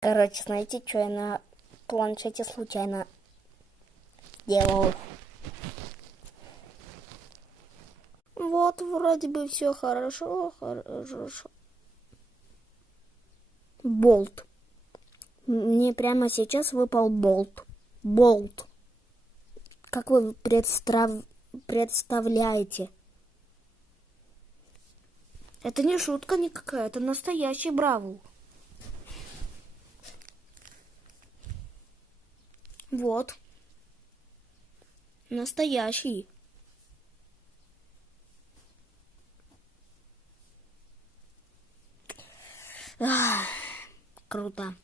Короче, знаете, что я на планшете случайно делал? Вот, вроде бы все хорошо. Болт. Мне прямо сейчас выпал болт. Болт. Как вы представляете? Это не шутка никакая, это настоящий бравл. Вот. Настоящий. Ах, круто.